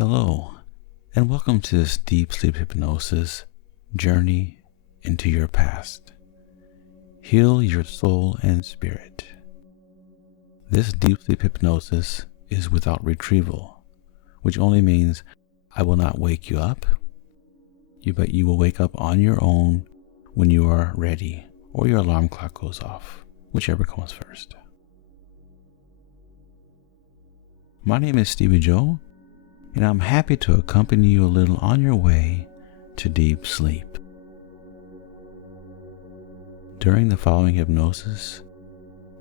Hello, and welcome to this deep sleep hypnosis journey into your past. Heal your soul and spirit. This deep sleep hypnosis is without retrieval, which only means I will not wake you up, but you will wake up on your own when you are ready or your alarm clock goes off, whichever comes first. My name is Stevie Joe, and I'm happy to accompany you a little on your way to deep sleep. During the following hypnosis,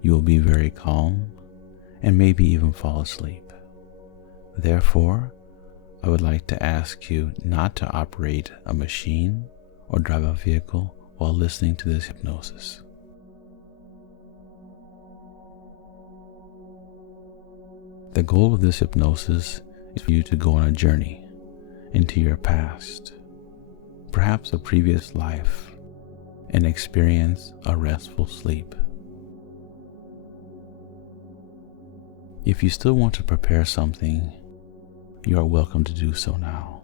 you will be very calm and maybe even fall asleep. Therefore, I would like to ask you not to operate a machine or drive a vehicle while listening to this hypnosis. The goal of this hypnosis is for you to go on a journey into your past, perhaps a previous life, and experience a restful sleep. If you still want to prepare something, you are welcome to do so now.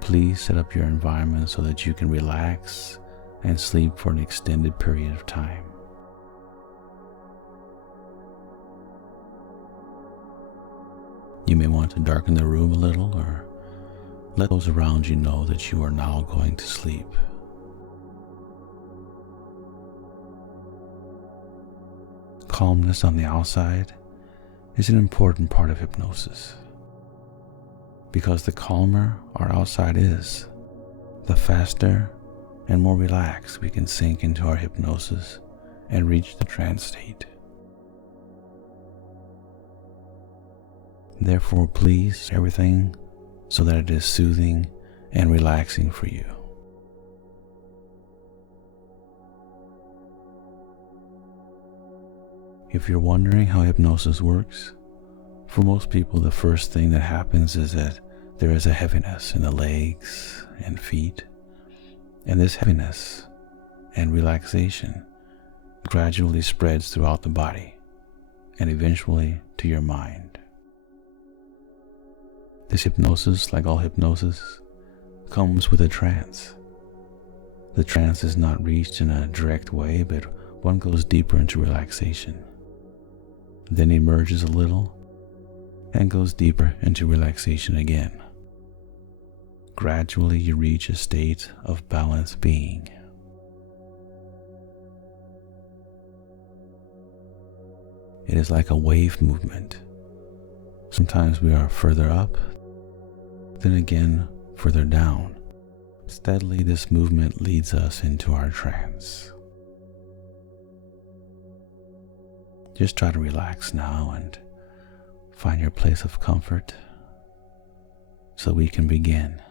Please set up your environment so that you can relax and sleep for an extended period of time. You may want to darken the room a little or let those around you know that you are now going to sleep. Calmness on the outside is an important part of hypnosis, because the calmer our outside is, the faster and more relaxed we can sink into our hypnosis and reach the trance state. Therefore, please everything so that it is soothing and relaxing for you. If you're wondering how hypnosis works, for most people the first thing that happens is that there is a heaviness in the legs and feet, and this heaviness and relaxation gradually spreads throughout the body and eventually to your mind. This hypnosis, like all hypnosis, comes with a trance. The trance is not reached in a direct way, but one goes deeper into relaxation, then emerges a little and goes deeper into relaxation again. Gradually you reach a state of balanced being. It is like a wave movement. Sometimes we are further up, then again further down. Steadily this movement leads us into our trance. Just try to relax now and find your place of comfort so we can begin.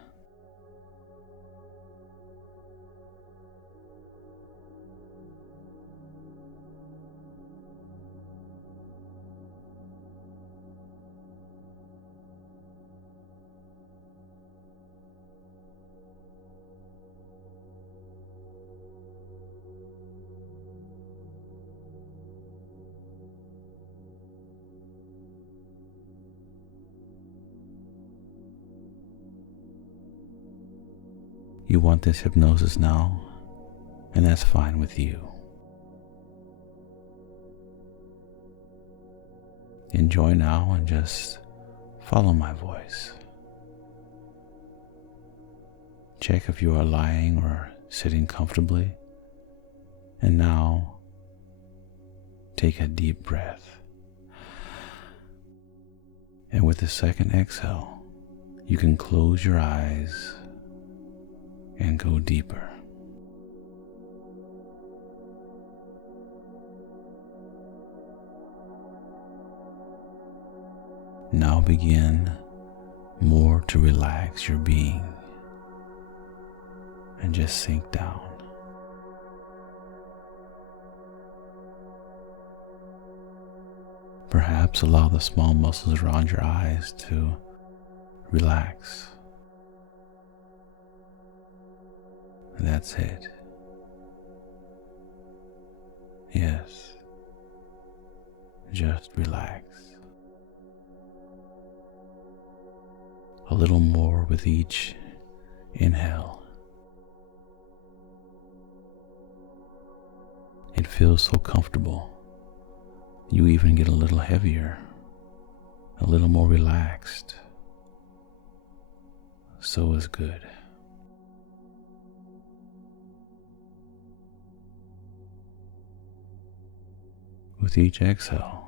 You want this hypnosis now, and that's fine with you. Enjoy now and just follow my voice. Check if you are lying or sitting comfortably, and now take a deep breath. And with the second exhale, you can close your eyes and go deeper. Now begin more to relax your being and just sink down. Perhaps allow the small muscles around your eyes to relax. That's it. Yes. Just relax. a little more with each inhale. It feels so comfortable. You even get a little heavier, a little more relaxed. So is good. With each exhale,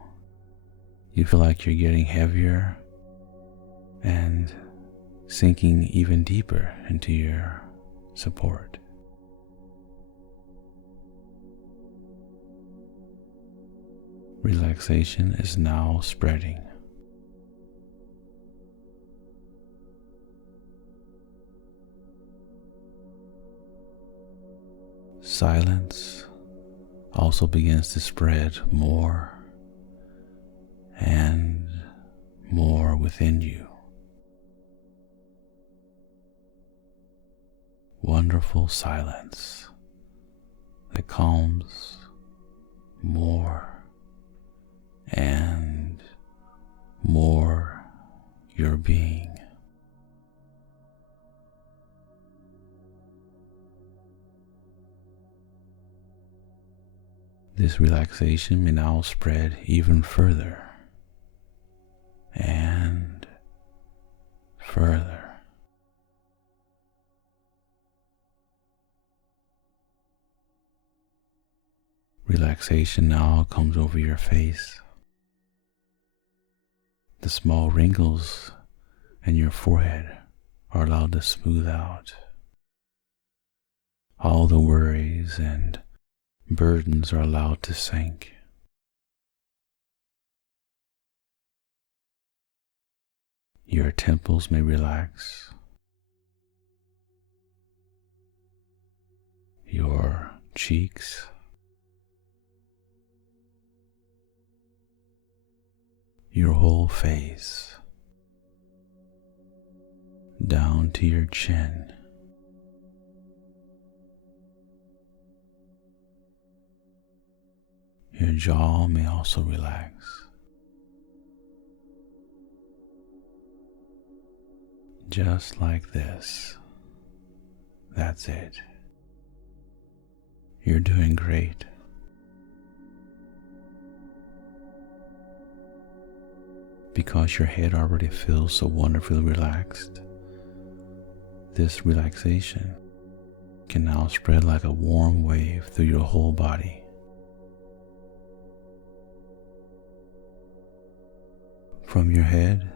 you feel like you're getting heavier and sinking even deeper into your support. Relaxation is now spreading. Silence also begins to spread more and more within you. Wonderful silence that calms more and more your being. This relaxation may now spread even further and further. Relaxation now comes over your face. The small wrinkles in your forehead are allowed to smooth out. All the worries and burdens are allowed to sink. Your temples may relax. Your cheeks, your whole face, down to your chin. Your jaw may also relax. Just like this. That's it. You're doing great. Because your head already feels so wonderfully relaxed, this relaxation can now spread like a warm wave through your whole body. From your head,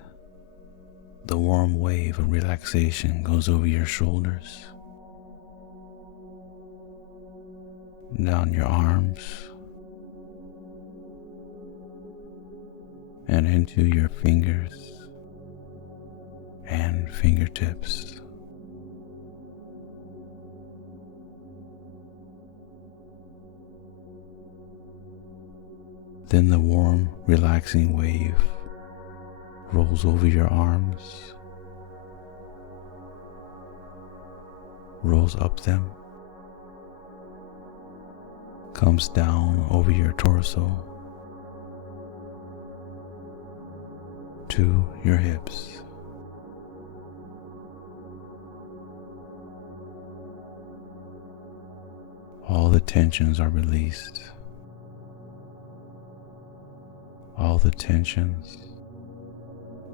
the warm wave of relaxation goes over your shoulders, down your arms, and into your fingers and fingertips. Then the warm, relaxing wave rolls over your arms, rolls up them, comes down over your torso to your hips. All the tensions are released. All the tensions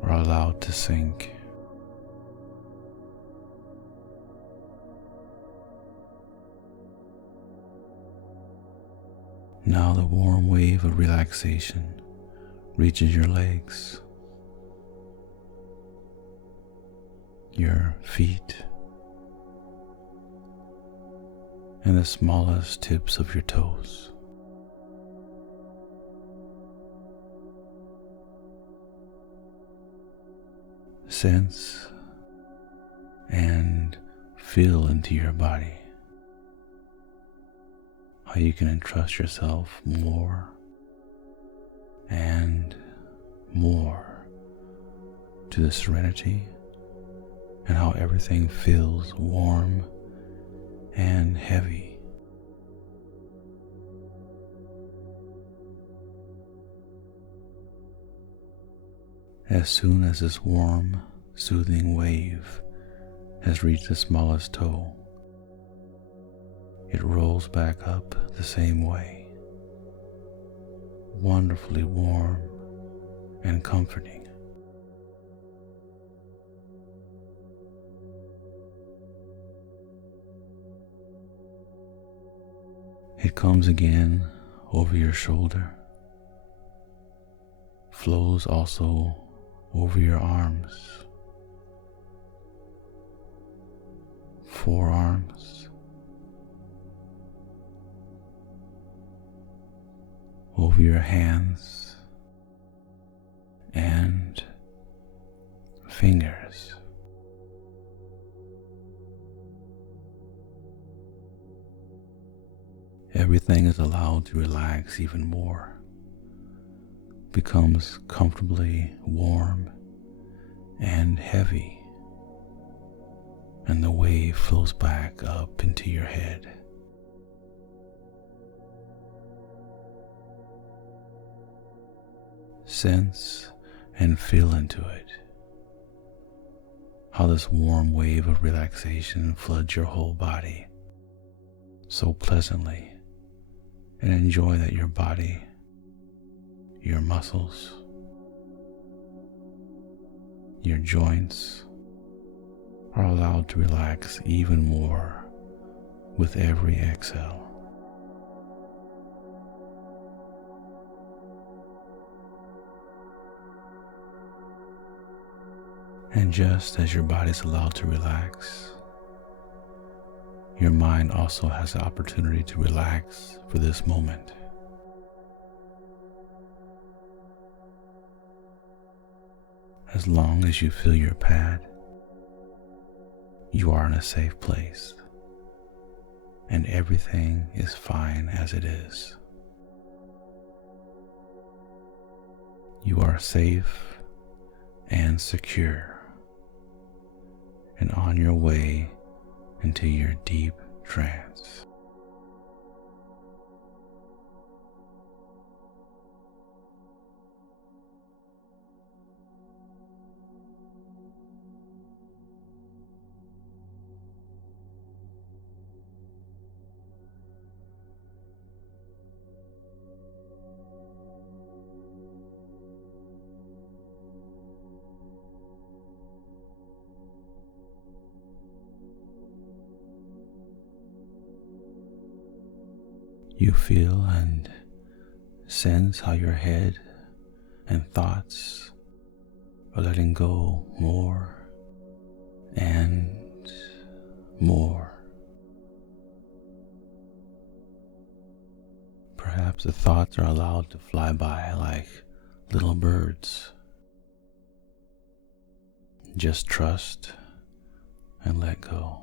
are allowed to sink. Now the warm wave of relaxation reaches your legs, your feet, and the smallest tips of your toes. Sense and feel into your body how you can entrust yourself more and more to the serenity, and how everything feels warm and heavy. As soon as this warm, soothing wave has reached the smallest toe, it rolls back up the same way, wonderfully warm and comforting. It comes again over your shoulder, flows also over your arms, forearms, over your hands and fingers. Everything is allowed to relax even more, becomes comfortably warm and heavy, and the wave flows back up into your head. Sense and feel into it, how this warm wave of relaxation floods your whole body so pleasantly, and enjoy that your body, your muscles, your joints are allowed to relax even more with every exhale. And just as your body is allowed to relax, your mind also has the opportunity to relax for this moment. As long as you feel your pad, you are in a safe place, and everything is fine as it is. You are safe and secure, and on your way into your deep trance. You feel and sense how your head and thoughts are letting go more and more. Perhaps the thoughts are allowed to fly by like little birds. Just trust and let go.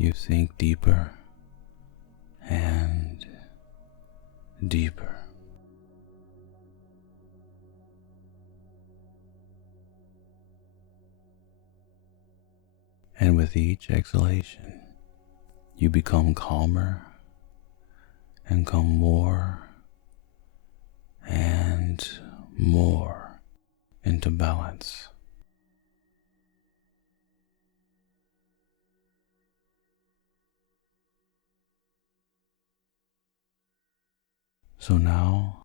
You sink deeper and deeper. And with each exhalation, you become calmer and come more and more into balance. So now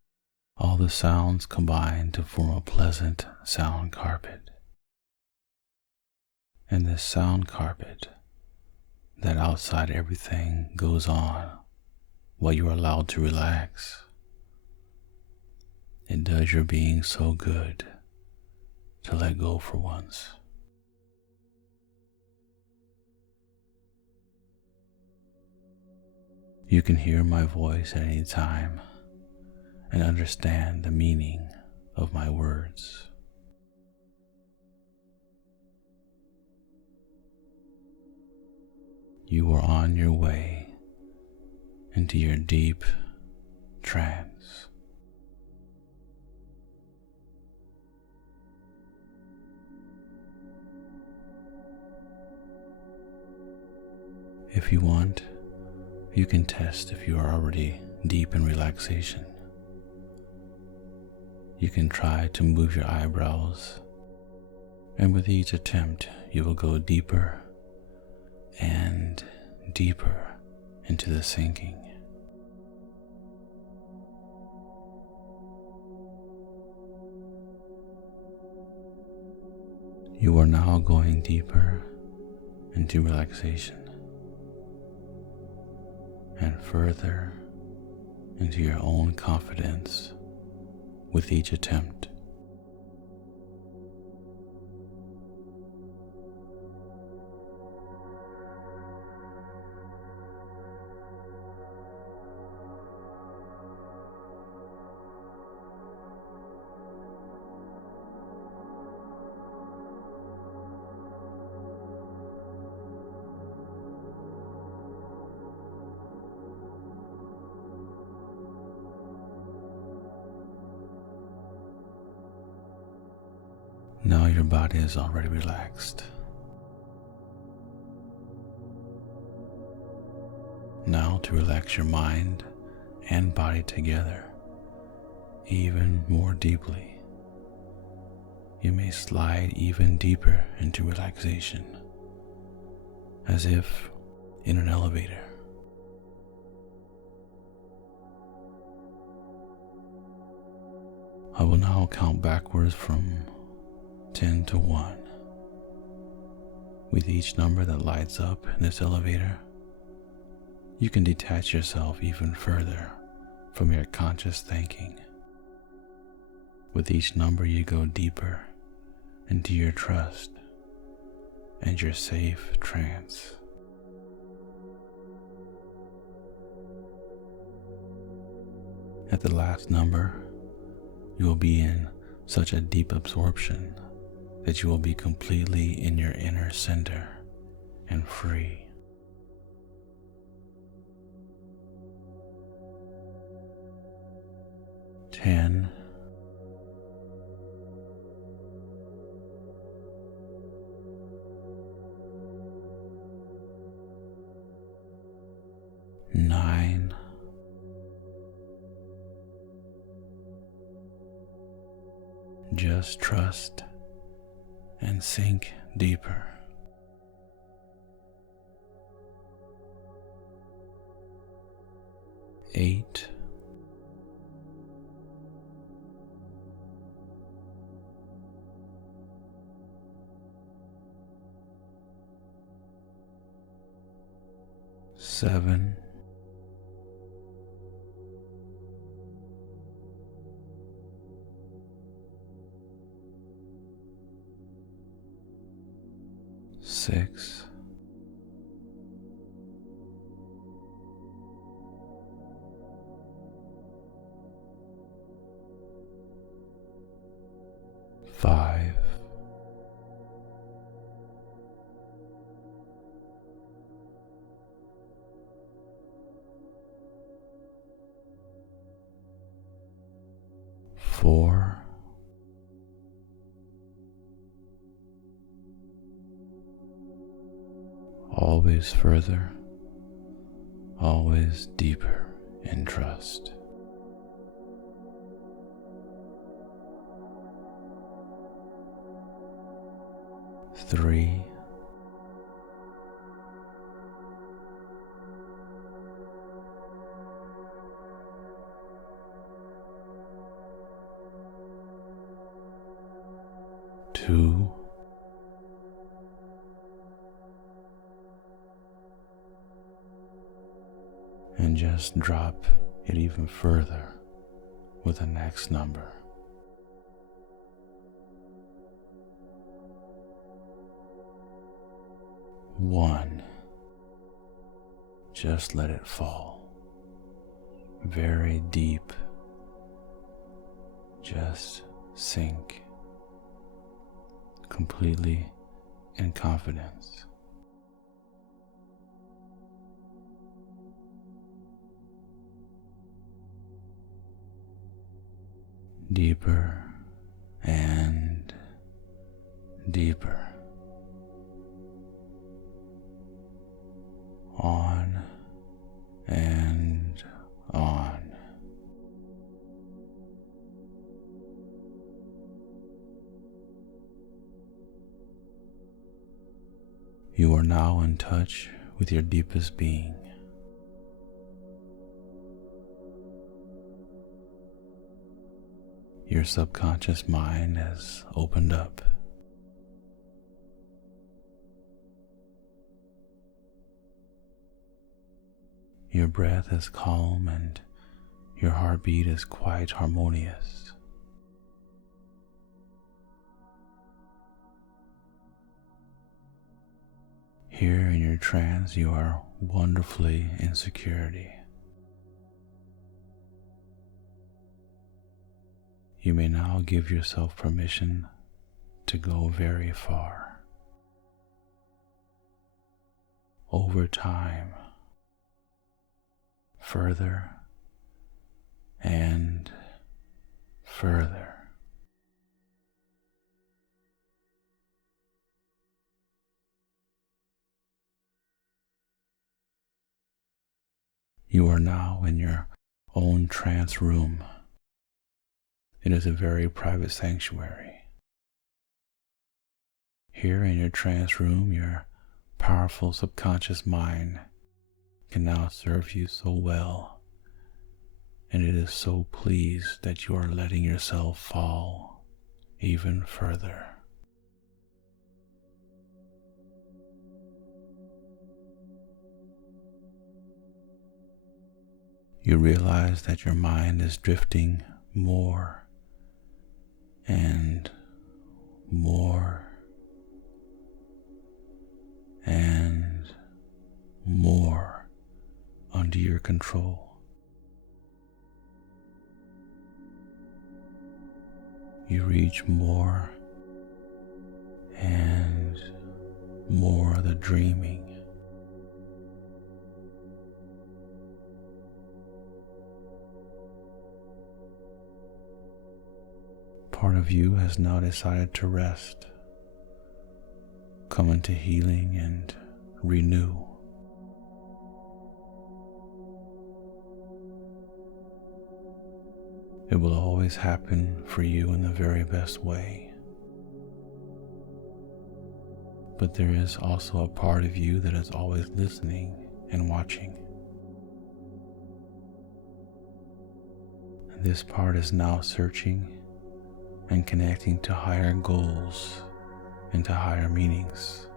all the sounds combine to form a pleasant sound carpet. And this sound carpet, that outside everything goes on while you are allowed to relax, it does your being so good to let go for once. You can hear my voice at any time and understand the meaning of my words. You are on your way into your deep trance. If you want, you can test if you are already deep in relaxation. You can try to move your eyebrows, and with each attempt, you will go deeper and deeper into the sinking. You are now going deeper into relaxation and further into your own confidence with each attempt. Now your body is already relaxed. Now to relax your mind and body together even more deeply, you may slide even deeper into relaxation, as if in an elevator. I will now count backwards from 10 to 1. With each number that lights up in this elevator, you can detach yourself even further from your conscious thinking. With each number, you go deeper into your trust and your safe trance. At the last number, you will be in such a deep absorption that you will be completely in your inner center and free. Ten, 9, 'Just trust and sink deeper. 8, 7, 6, 5, 4, 'Always further, always deeper in trust. 3, 2, 'And just drop it even further with the next number. 1, just let it fall. Very deep. Just sink completely in confidence. Deeper and deeper. On and on. You are now in touch with your deepest being. Your subconscious mind has opened up. Your breath is calm and your heartbeat is quite harmonious. Here in your trance, you are wonderfully in security. You may now give yourself permission to go very far. Over time, further and further. You are now in your own trance room. It is a very private sanctuary. Here in your trance room, your powerful subconscious mind can now serve you so well, and it is so pleased that you are letting yourself fall even further. You realize that your mind is drifting more and more and more under your control. You reach more and more of the dreaming. Part of you has now decided to rest, come into healing and renew. It will always happen for you in the very best way. But there is also a part of you that is always listening and watching. And this part is now searching and connecting to higher goals and to higher meanings.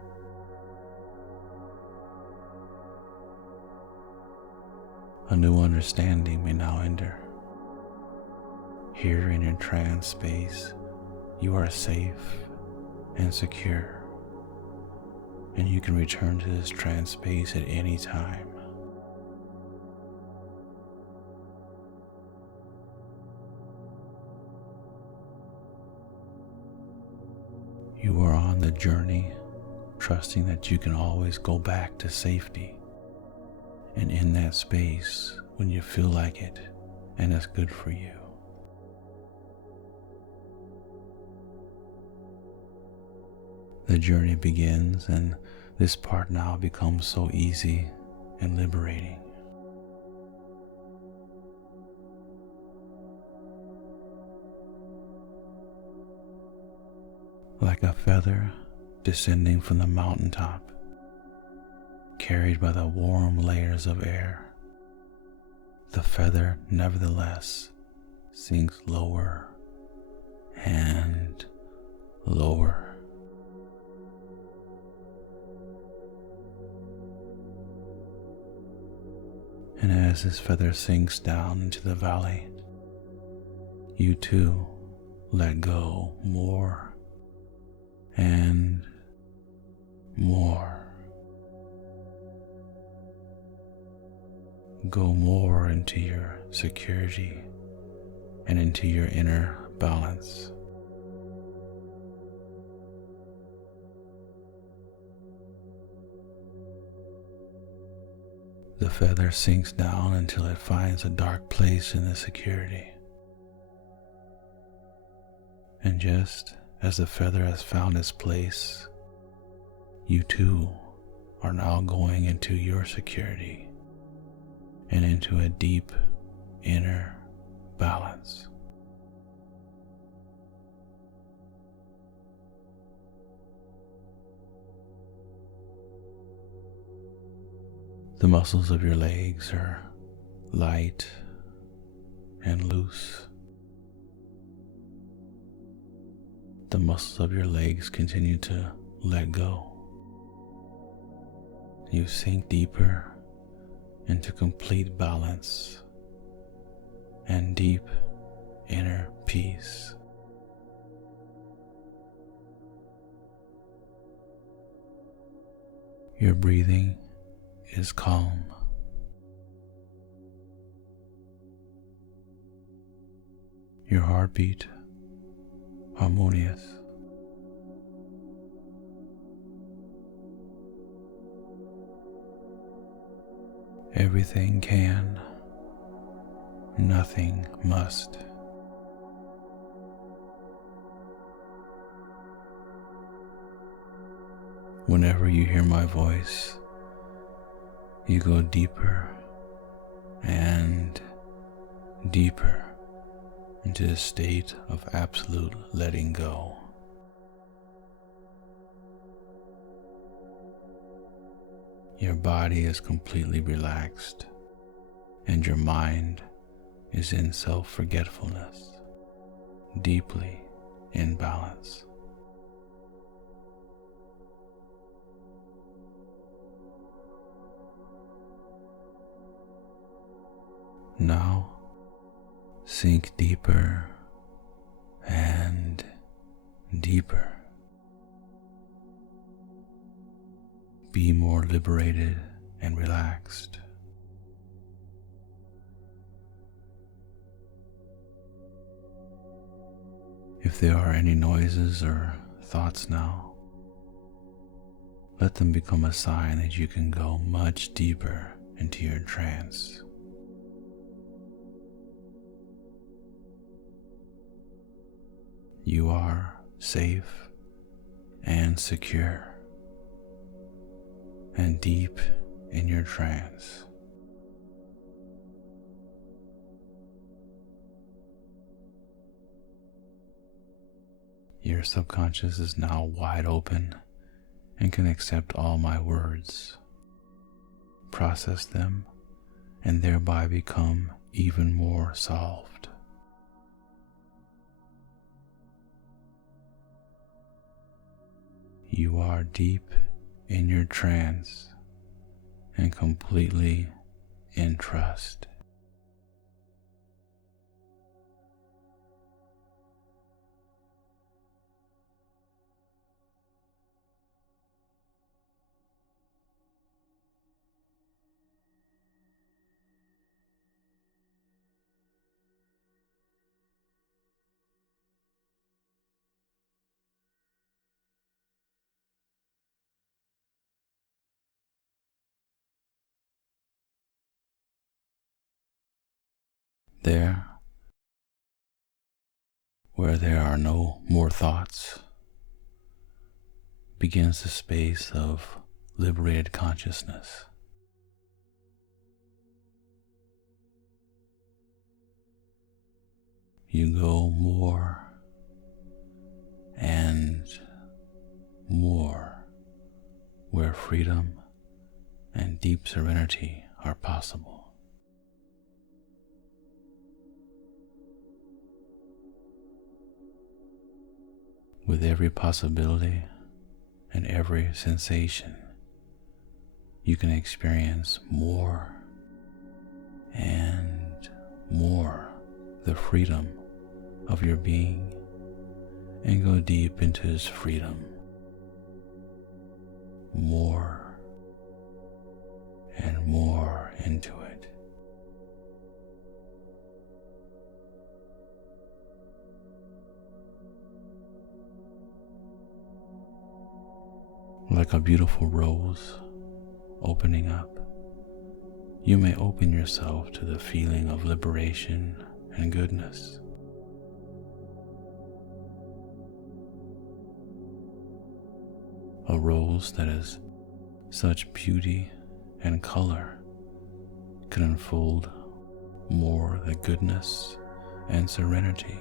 A new understanding may now enter. Here in your trance space, you are safe and secure, and you can return to this trance space at any time. You are on the journey, trusting that you can always go back to safety, and in that space when you feel like it and it's good for you. The journey begins, and this part now becomes so easy and liberating. Like a feather descending from the mountaintop, carried by the warm layers of air, the feather nevertheless sinks lower and lower. And as this feather sinks down into the valley, you too let go more and more. Go more into your security and into your inner balance. The feather sinks down until it finds a dark place in the security. And just as the feather has found its place, you too are now going into your security and into a deep inner balance. The muscles of your legs are light and loose. The muscles of your legs continue to let go. You sink deeper into complete balance and deep inner peace. Your breathing is calm. Your heartbeat harmonious. Everything can, nothing must. Whenever you hear my voice, you go deeper and deeper into a state of absolute letting go. Your body is completely relaxed, and your mind is in self-forgetfulness, deeply in balance. Now, sink deeper and deeper. Be more liberated and relaxed. If there are any noises or thoughts now, let them become a sign that you can go much deeper into your trance. You are safe and secure and deep in your trance. Your subconscious is now wide open and can accept all my words, process them, and thereby become even more solved. You are deep in your trance and completely in trust. There, where there are no more thoughts, begins the space of liberated consciousness. You go more and more where freedom and deep serenity are possible. With every possibility and every sensation, you can experience more and more the freedom of your being and go deep into this freedom. More and more into it. Like a beautiful rose opening up, you may open yourself to the feeling of liberation and goodness. A rose that is such beauty and color can unfold more the goodness and serenity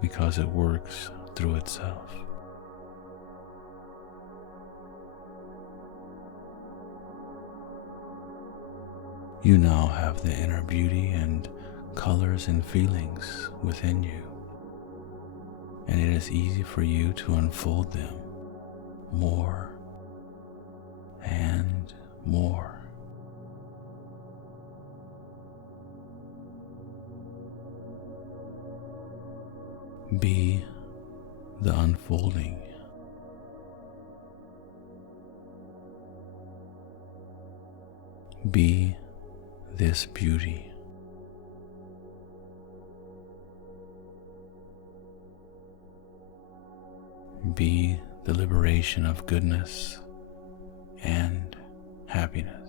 because it works through itself. You now have the inner beauty and colors and feelings within you, and it is easy for you to unfold them more and more. Be the unfolding. Be this beauty. Be the liberation of goodness and happiness.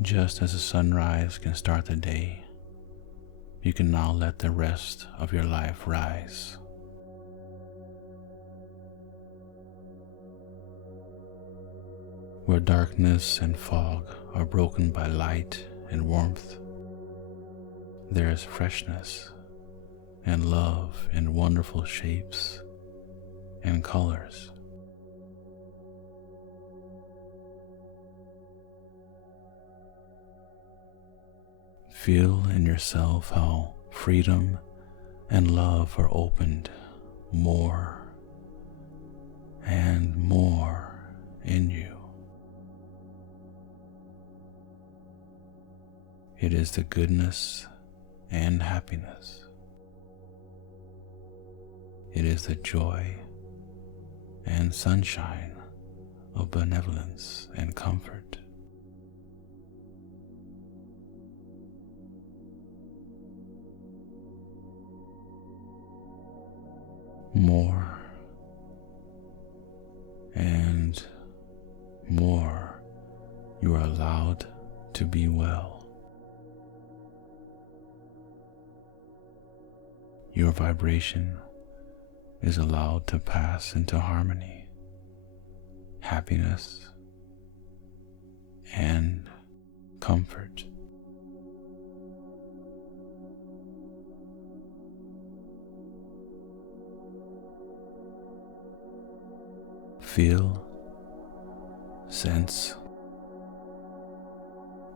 Just as a sunrise can start the day, you can now let the rest of your life rise. Where darkness and fog are broken by light and warmth, there is freshness and love in wonderful shapes and colors. Feel in yourself how freedom and love are opened more and more in you. It is the goodness and happiness. It is the joy and sunshine of benevolence and comfort. More and more, you are allowed to be well. Your vibration is allowed to pass into harmony, happiness, and comfort. Feel, sense,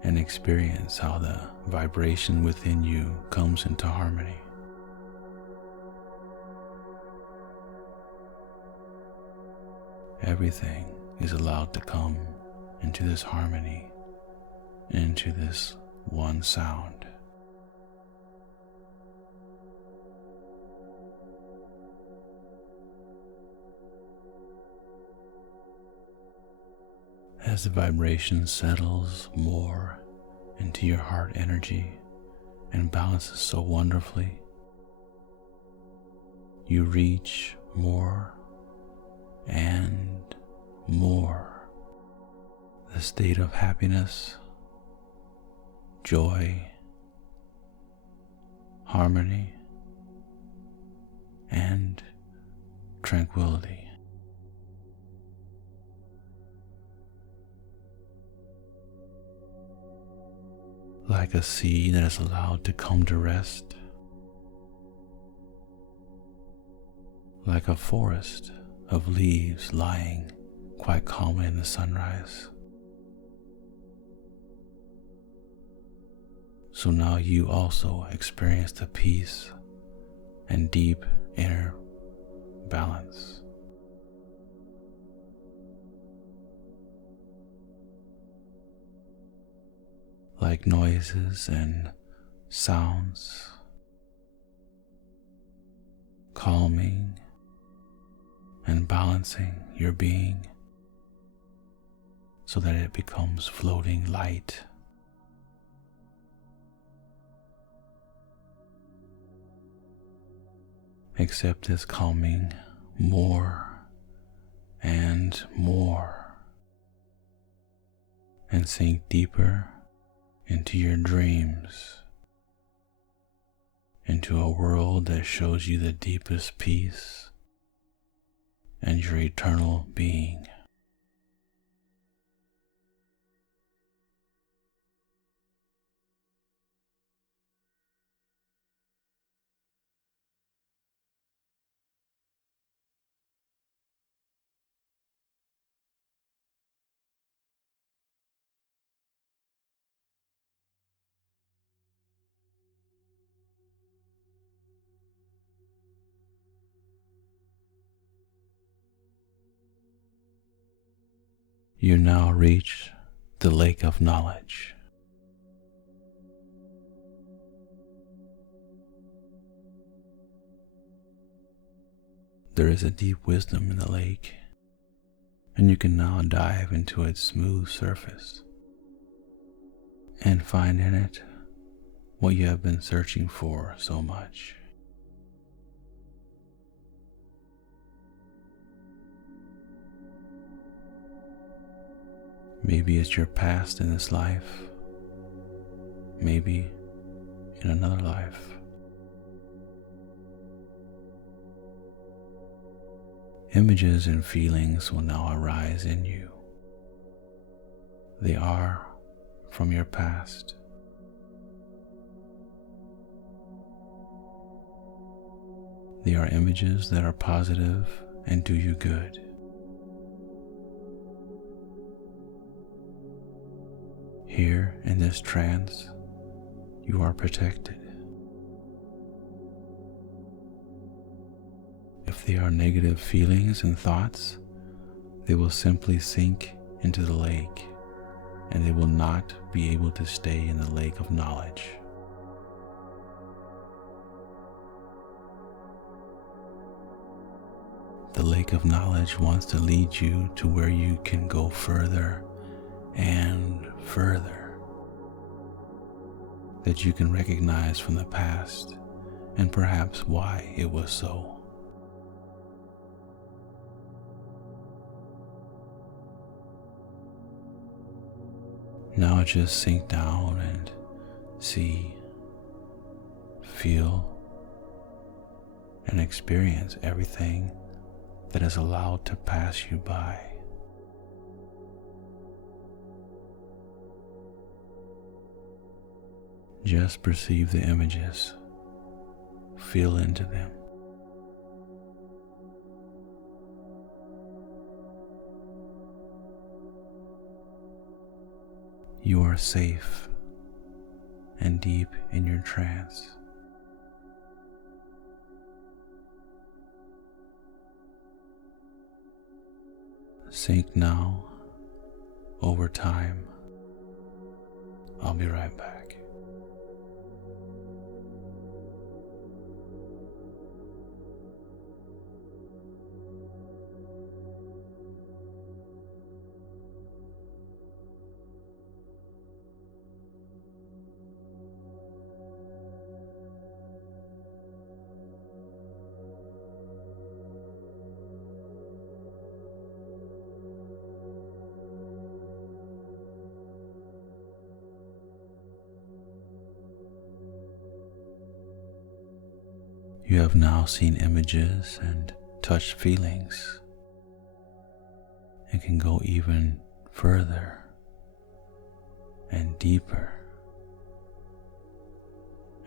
and experience how the vibration within you comes into harmony. Everything is allowed to come into this harmony, into this one sound. As the vibration settles more into your heart energy and balances so wonderfully, you reach more and more the state of happiness, joy, harmony, and tranquility. Like a sea that is allowed to come to rest, like a forest of leaves lying quite calmly in the sunrise. So now you also experience the peace and deep inner balance. Like noises and sounds, calming and balancing your being so that it becomes floating light. Accept this calming more and more, and sink deeper into your dreams, into a world that shows you the deepest peace and your eternal being. You now reach the lake of knowledge. There is a deep wisdom in the lake, and you can now dive into its smooth surface and find in it what you have been searching for so much. Maybe it's your past in this life, maybe in another life. Images and feelings will now arise in you. They are from your past. They are images that are positive and do you good. Here in this trance, you are protected. If they are negative feelings and thoughts, they will simply sink into the lake, and they will not be able to stay in the lake of knowledge. The lake of knowledge wants to lead you to where you can go further and further, that you can recognize from the past and perhaps why it was so. Now just sink down and see, feel, and experience everything that is allowed to pass you by. Just perceive the images, feel into them. You are safe and deep in your trance. Sink now. Over time. I'll be right back. You have now seen images and touched feelings and can go even further and deeper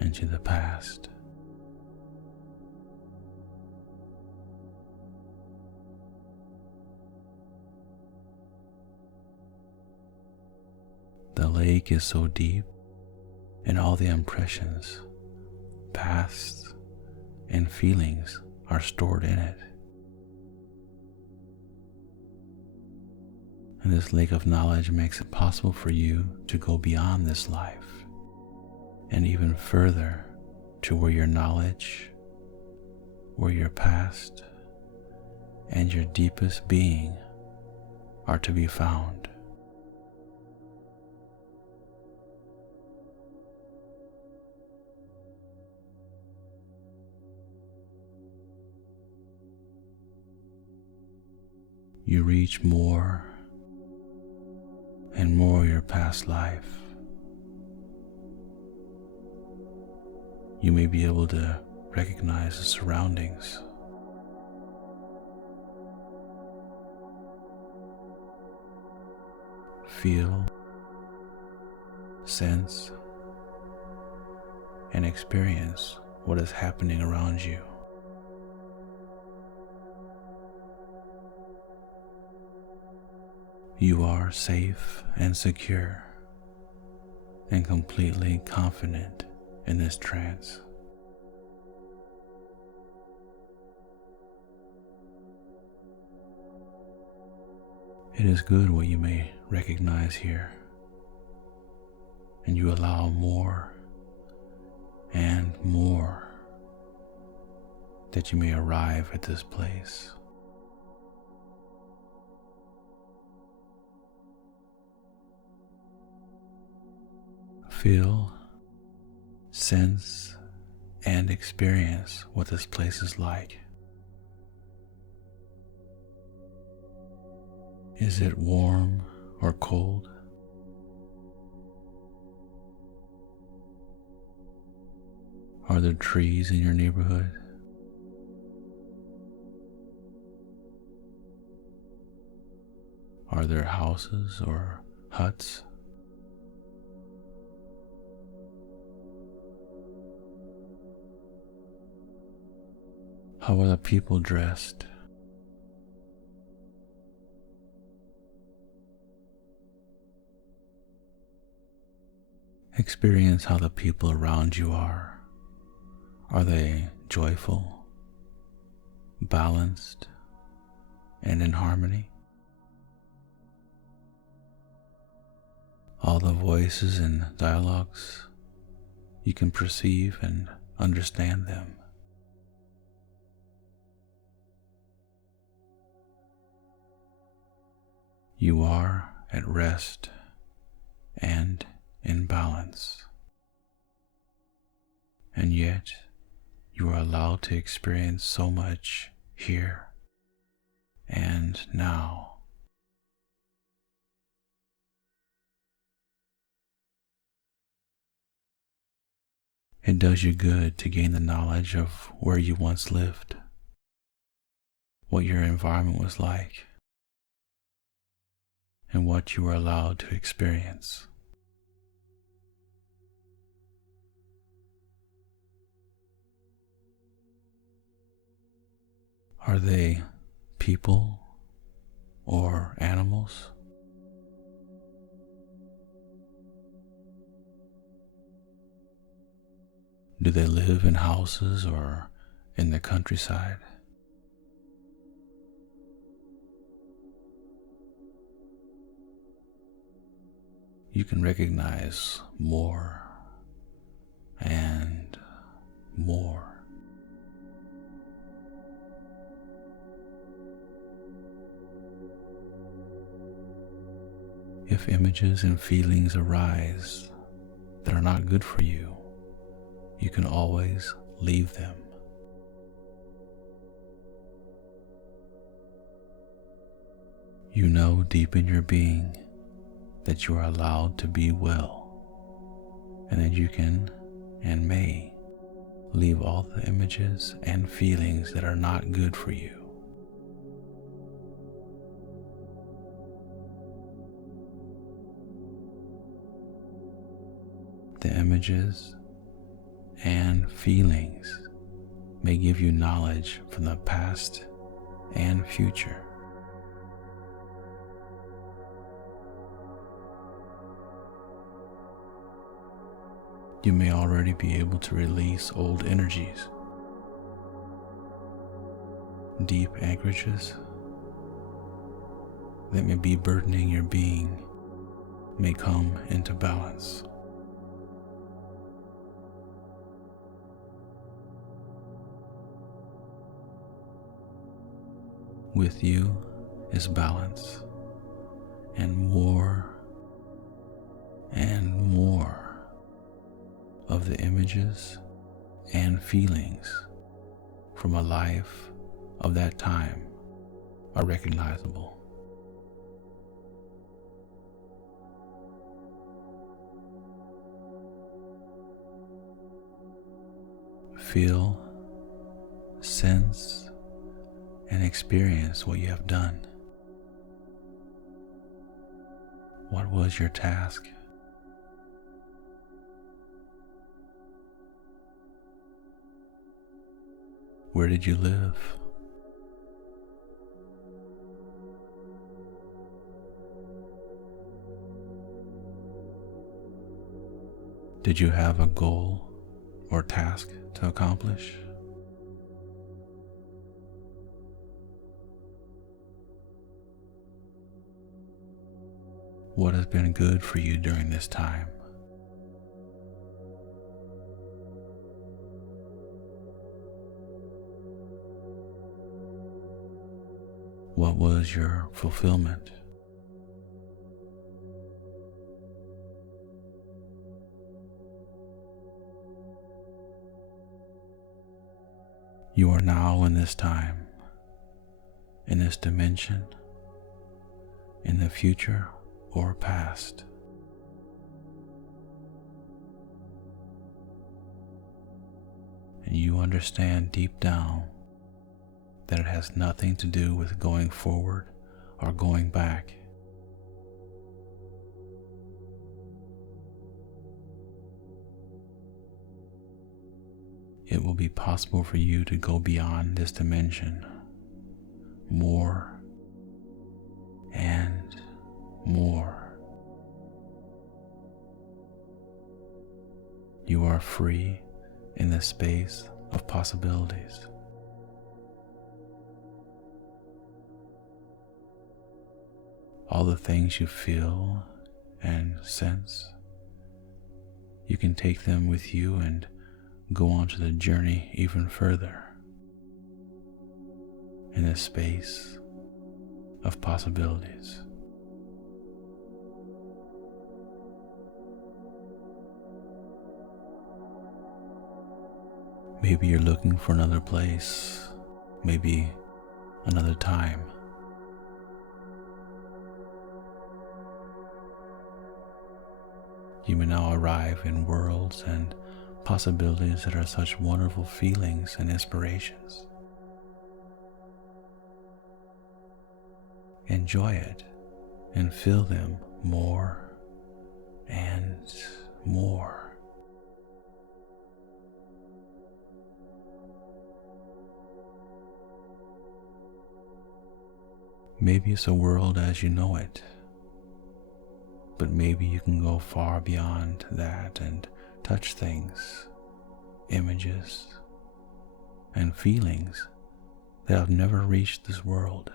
into the past. The lake is so deep, and all the impressions, past and feelings are stored in it. And this lake of knowledge makes it possible for you to go beyond this life and even further to where your knowledge, where your past, and your deepest being are to be found. You reach more and more your past life, You may be able to recognize the surroundings. Feel, sense, and experience what is happening around you. You are safe and secure and completely confident in this trance. It is good what you may recognize here, and you allow more and more that you may arrive at this place. Feel, sense, and experience what this place is like. Is it warm or cold? Are there trees in your neighborhood? Are there houses or huts? How are the people dressed? Experience how the people around you are. Are they joyful, balanced, and in harmony? All the voices and dialogues, you can perceive and understand them. You are at rest and in balance, and yet you are allowed to experience so much here and now. It does you good to gain the knowledge of where you once lived, what your environment was like, and what you were allowed to experience. Are they people or animals? Do they live in houses or in the countryside? You can recognize more and more. If images and feelings arise that are not good for you, you can always leave them. You know deep in your being that you are allowed to be well, and that you can and may leave all the images and feelings that are not good for you. The images and feelings may give you knowledge from the past and future. You may already be able to release old energies, deep anchorages that may be burdening your being may come into balance. With you is balance, and more of the images and feelings from a life of that time are recognizable. feel, sense, and experience what you have done. What was your task? Where did you live? Did you have a goal or task to accomplish? What has been good for you during this time? What was your fulfillment? You are now in this time, in this dimension, in the future or past. And you understand deep down that it has nothing to do with going forward or going back. It will be possible for you to go beyond this dimension more and more. You are free in the space of possibilities. All the things you feel and sense, you can take them with you and go on to the journey even further in the space of possibilities. Maybe you're looking for another place, maybe another time. You may now arrive in worlds and possibilities that are such wonderful feelings and inspirations. Enjoy it and feel them more and more. Maybe it's a world as you know it, but maybe you can go far beyond that and touch things, images, and feelings that have never reached this world.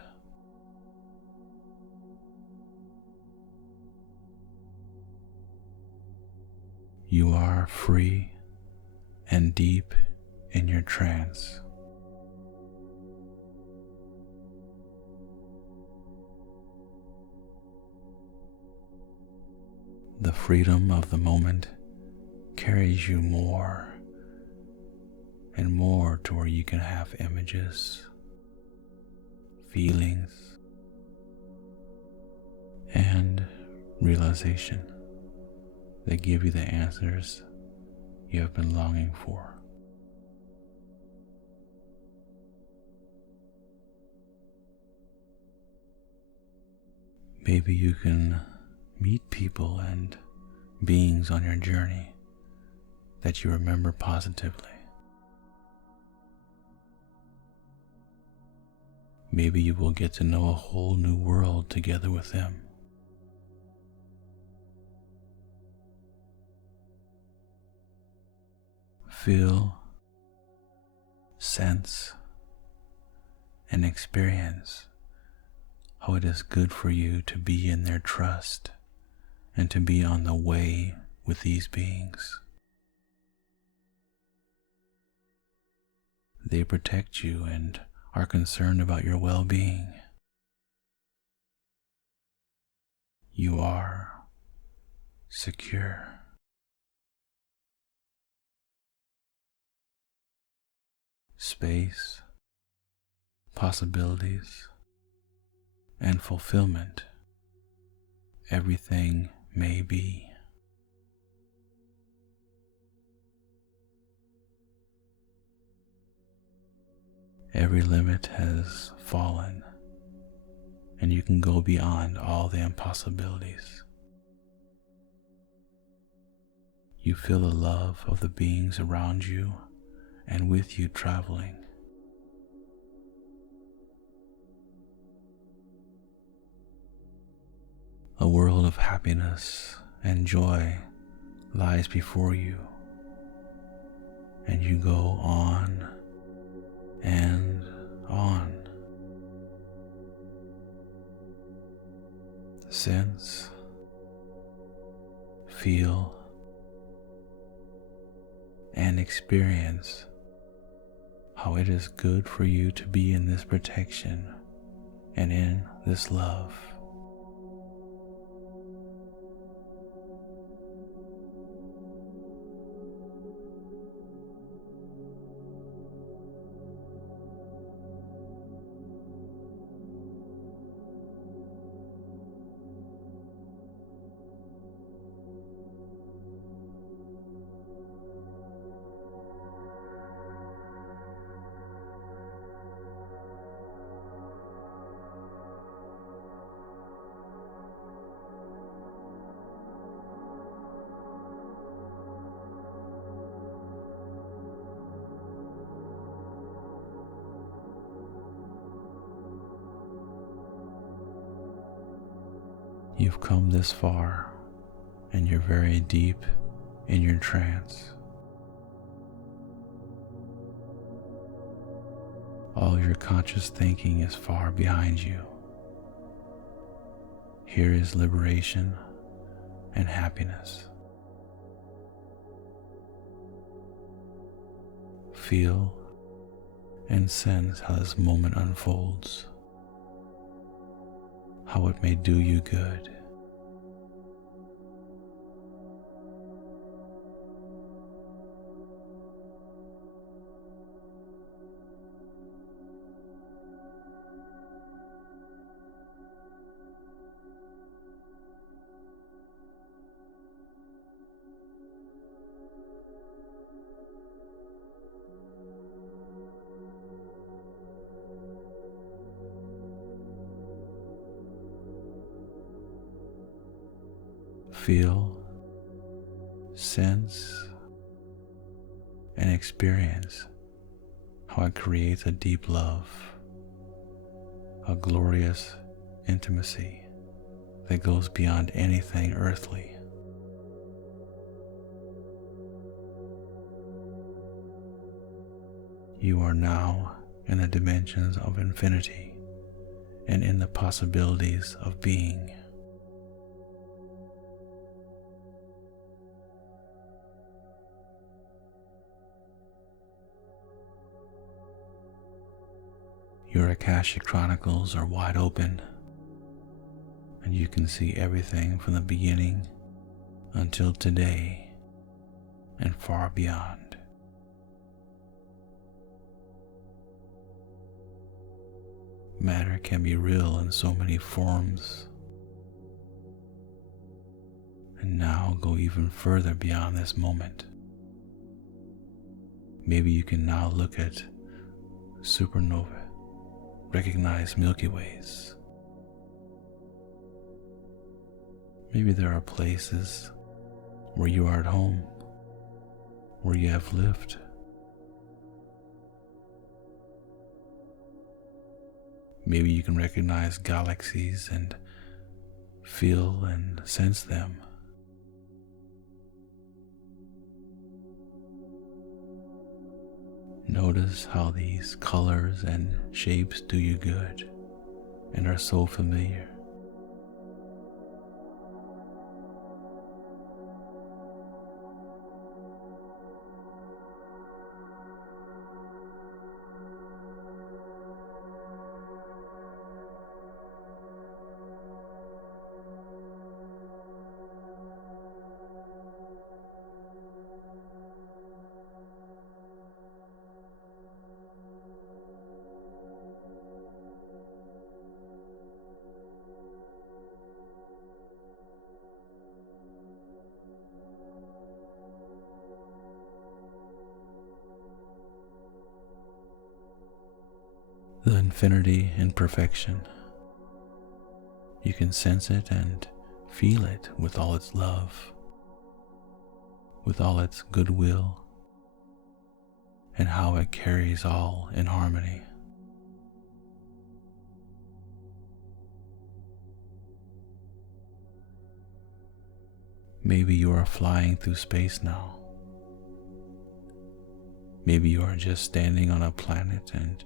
You are free and deep in your trance. The freedom of the moment carries you more and more to where you can have images, feelings, and realization that give you the answers you have been longing for. Maybe you can meet people and beings on your journey that you remember positively. Maybe you will get to know a whole new world together with them. Feel, sense, and experience how it is good for you to be in their trust and to be on the way with these beings. They protect you and are concerned about your well-being. You are secure. Space, possibilities, and fulfillment. Everything may be. Every limit has fallen, and you can go beyond all the impossibilities. You feel the love of the beings around you and with you traveling. A world of happiness and joy lies before you, and you go on and on. Sense, feel, and experience how it is good for you to be in this protection and in this love. You've come this far, and you're very deep in your trance. All your conscious thinking is far behind you. Here is liberation and happiness. Feel and sense how this moment unfolds, how it may do you good. Feel, sense, and experience how it creates a deep love, a glorious intimacy that goes beyond anything earthly. You are now in the dimensions of infinity and in the possibilities of being. Your Akashic Chronicles are wide open, and you can see everything from the beginning until today and far beyond. Matter can be real in so many forms, and now go even further beyond this moment. Maybe you can now look at supernovae, recognize Milky Ways. Maybe there are places where you are at home, where you have lived. Maybe you can recognize galaxies and feel and sense them. Notice how these colors and shapes do you good and are so familiar. the infinity in perfection. You can sense it and feel it with all its love, with all its goodwill, and how it carries all in harmony. Maybe you are flying through space now. Maybe you are just standing on a planet and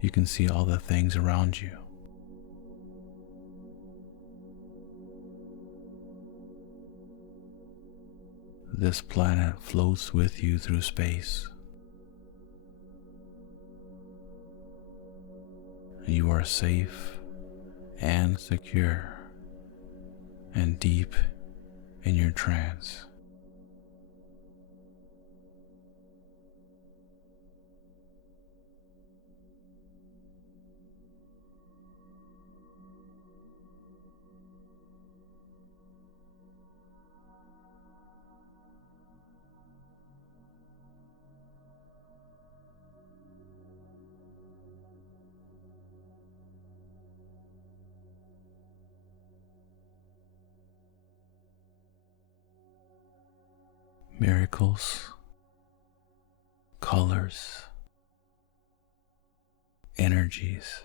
you can see all the things around you. This planet floats with you through space. You are safe and secure and deep in your trance. Miracles, colors, energies.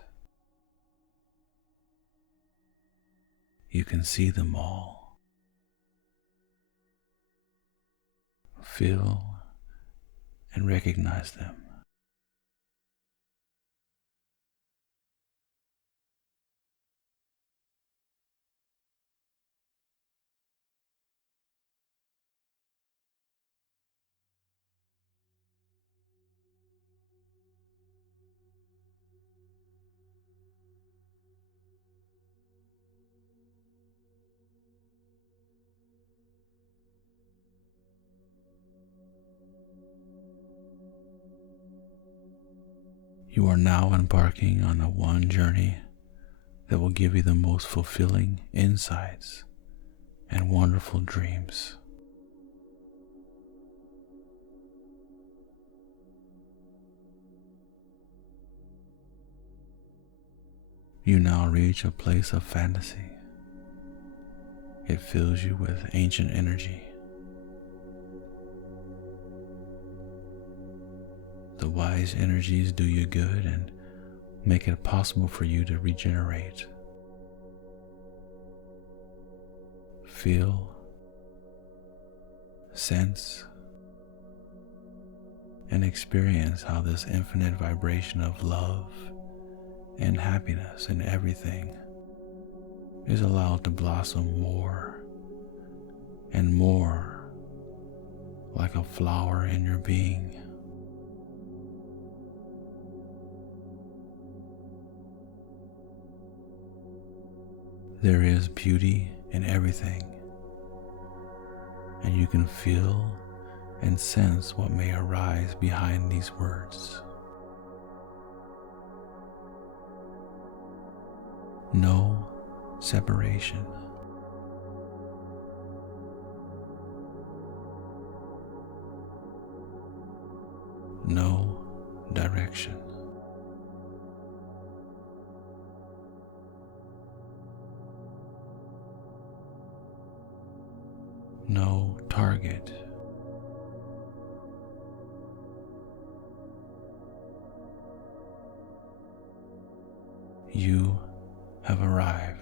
You can see them all. Feel and recognize them. You are now embarking on one journey that will give you the most fulfilling insights and wonderful dreams. You now reach a place of fantasy. It fills you with ancient energy. The wise energies do you good and make it possible for you to regenerate. Feel, sense, and experience how this infinite vibration of love and happiness in everything is allowed to blossom more and more like a flower in your being. There is beauty in everything, and you can feel and sense what may arise behind these words. No separation. No direction. No target. You have arrived.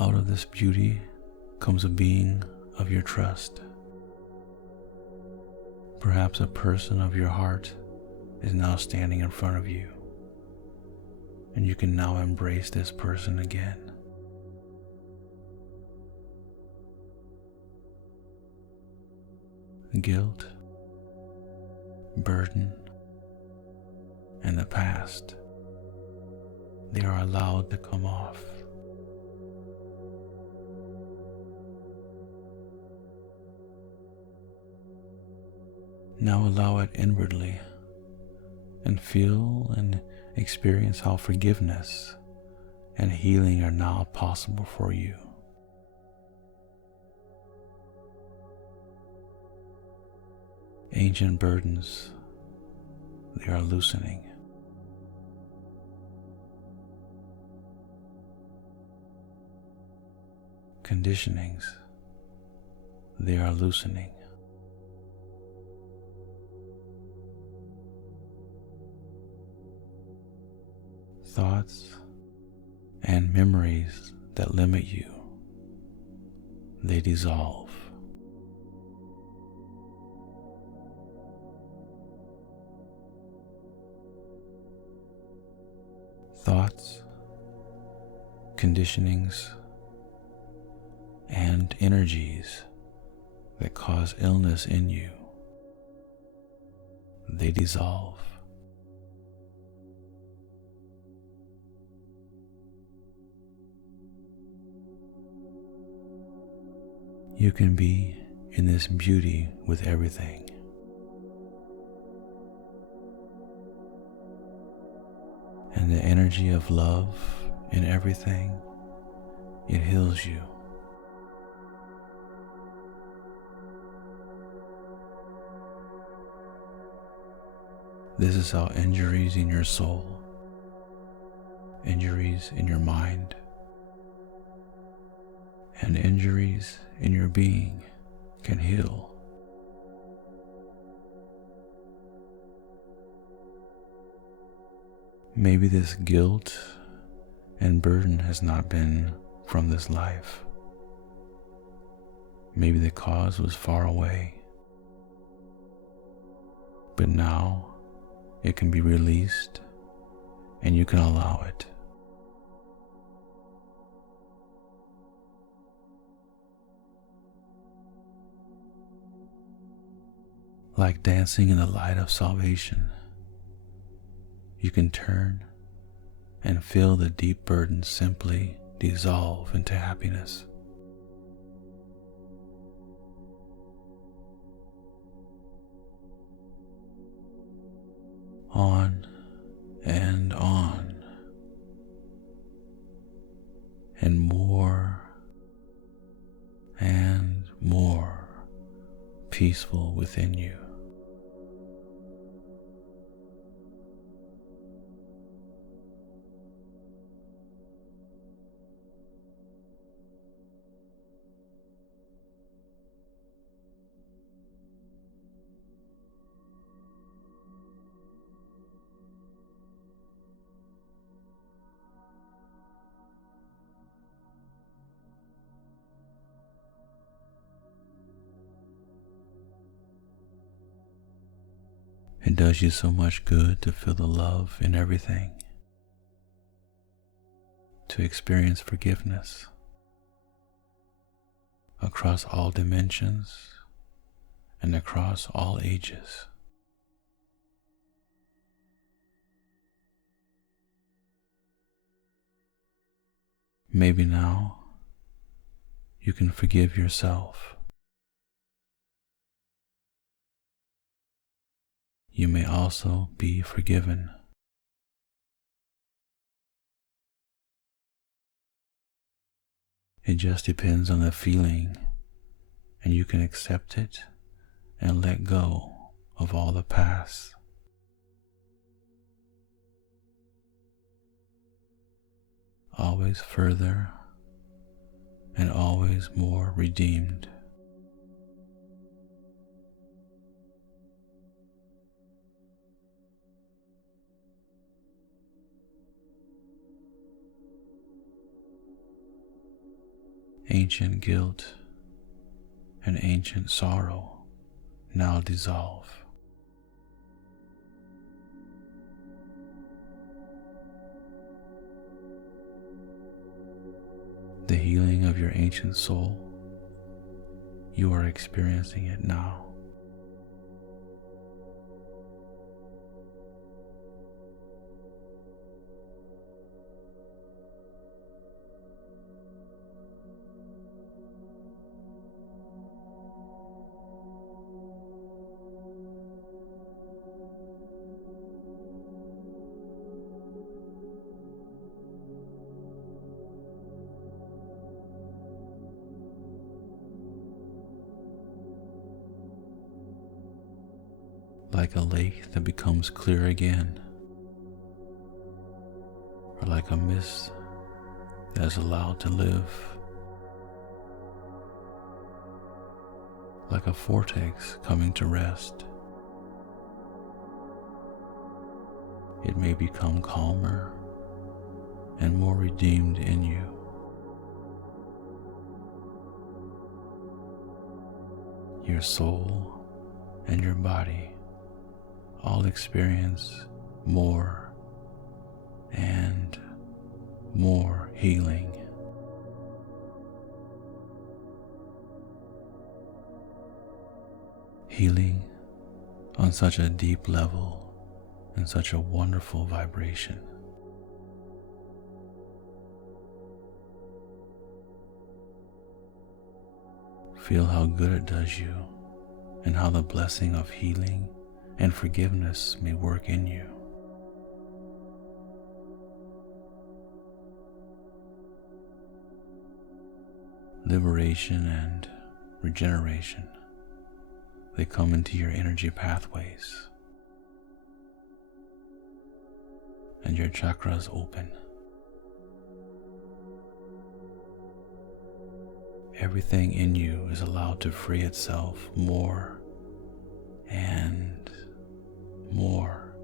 Out of this beauty comes a being of your trust. Perhaps a person of your heart is now standing in front of you, and you can now embrace this person again. Guilt, burden, and the past, they are allowed to come off. Now allow it inwardly and feel and experience how forgiveness and healing are now possible for you. Ancient burdens, they are loosening. Conditionings, they are loosening. Thoughts and memories that limit you, they dissolve. Thoughts, conditionings, and energies that cause illness in you, they dissolve. You can be in this beauty with everything. And the energy of love in everything, it heals you. This is how injuries in your soul, injuries in your mind, and injuries in your being can heal. Maybe this guilt and burden has not been from this life. Maybe the cause was far away. But now it can be released and you can allow it. Like dancing in the light of salvation, you can turn and feel the deep burden simply dissolve into happiness. On and on, and more and more peaceful within you. It does you so much good to feel the love in everything, to experience forgiveness across all dimensions and across all ages. Maybe now you can forgive yourself. You may also be forgiven. It just depends on the feeling, and you can accept it and let go of all the past. Always further and always more redeemed. Ancient guilt and ancient sorrow now dissolve. The healing of your ancient soul, you are experiencing it now. like a lake that becomes clear again, or like a mist that is allowed to live, like a vortex coming to rest. It may become calmer and more redeemed in you. Your soul and your body all experience more and more healing. Healing on such a deep level and such a wonderful vibration. Feel how good it does you and how the blessing of healing and forgiveness may work in you. Liberation and regeneration, they come into your energy pathways, and your chakras open. Everything in you is allowed to free itself more and more.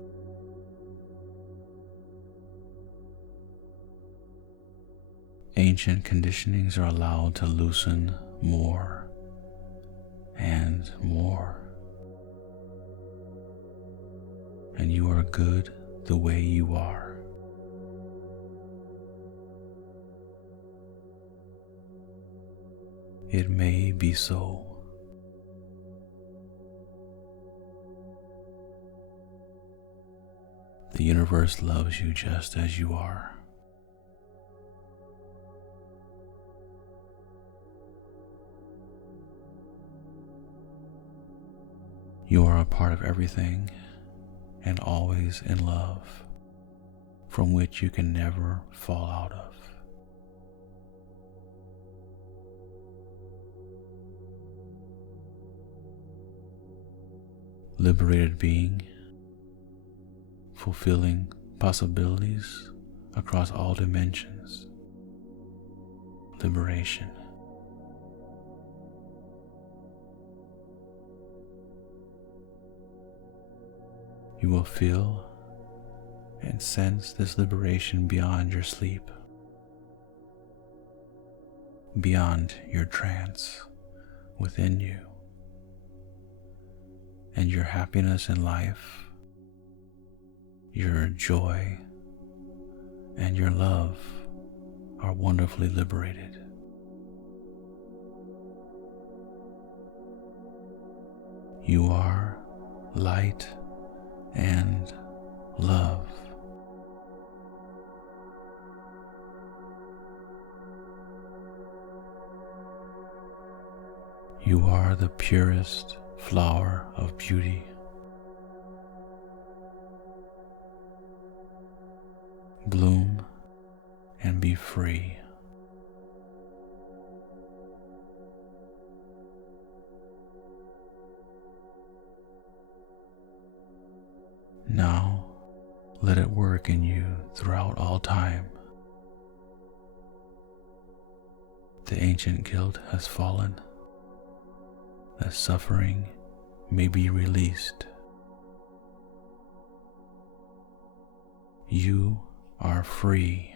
Ancient conditionings are allowed to loosen more and more. And you are good the way you are. It may be so. The universe loves you just as you are. You are a part of everything and always in love, from which you can never fall out of. Liberated being, fulfilling possibilities across all dimensions. Liberation. You will feel and sense this liberation beyond your sleep, beyond your trance within you, and your happiness in life, your joy, and your love are wonderfully liberated. You are light and love. You are the purest flower of beauty. Bloom and be free. Now, let it work in you throughout all time. The ancient guilt has fallen, that suffering may be released. You are free.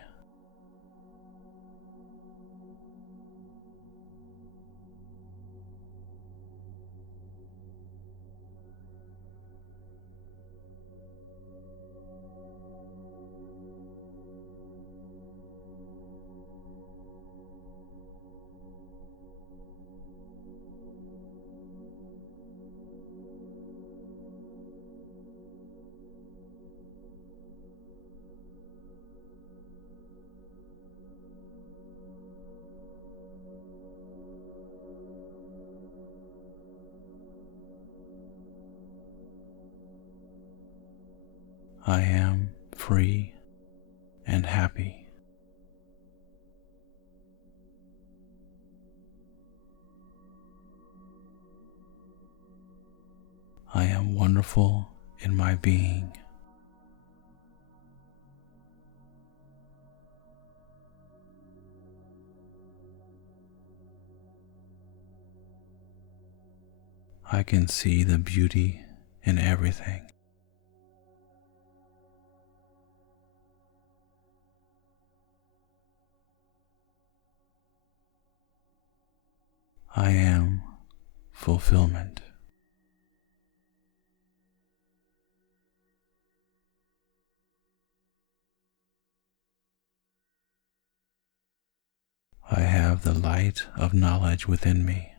I am free and happy. I am wonderful in my being. I can see the beauty in everything. I am fulfillment. I have the light of knowledge within me.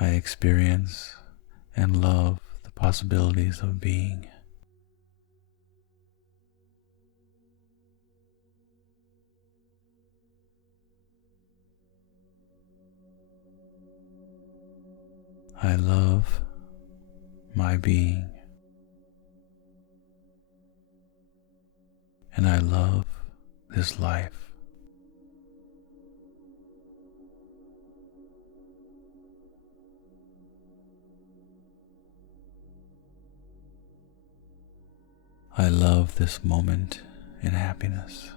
I experience and love the possibilities of being. I love my being, and I love this life. I love this moment in happiness.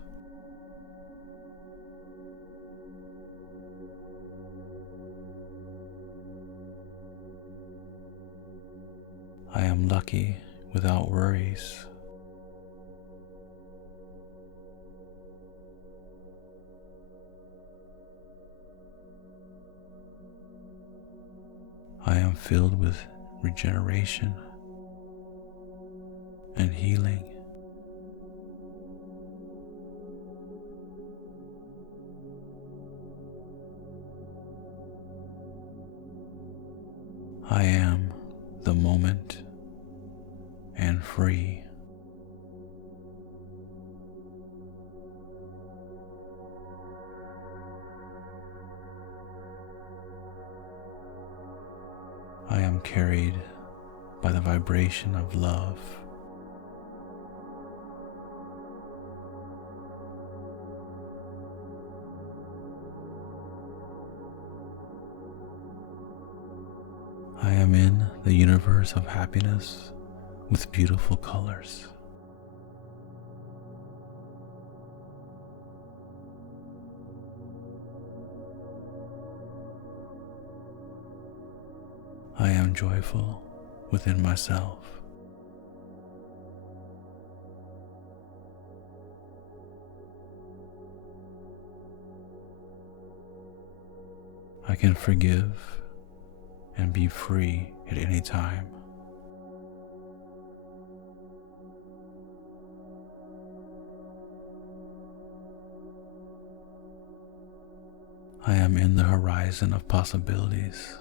I am lucky without worries. I am filled with regeneration and healing. I am the moment and free. I am carried by the vibration of love. I am in the universe of happiness with beautiful colors. I am joyful within myself. I can forgive and be free at any time. I am in the horizon of possibilities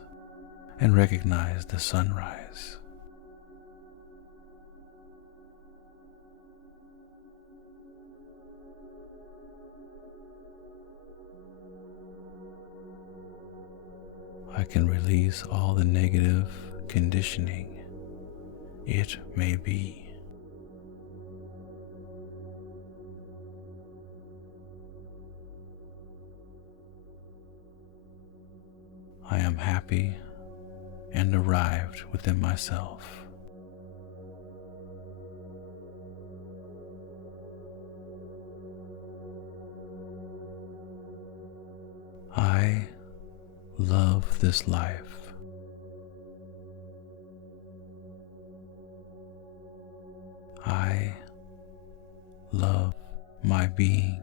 and recognize the sunrise. I can release all the negative conditioning it may be. I am happy and arrived within myself. I love this life. I love my being.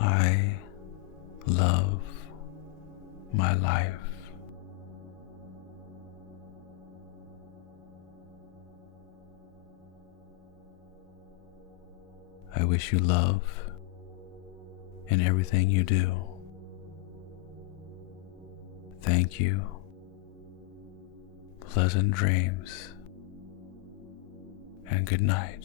I love my life. I wish you love in everything you do. Thank you. Pleasant dreams and good night.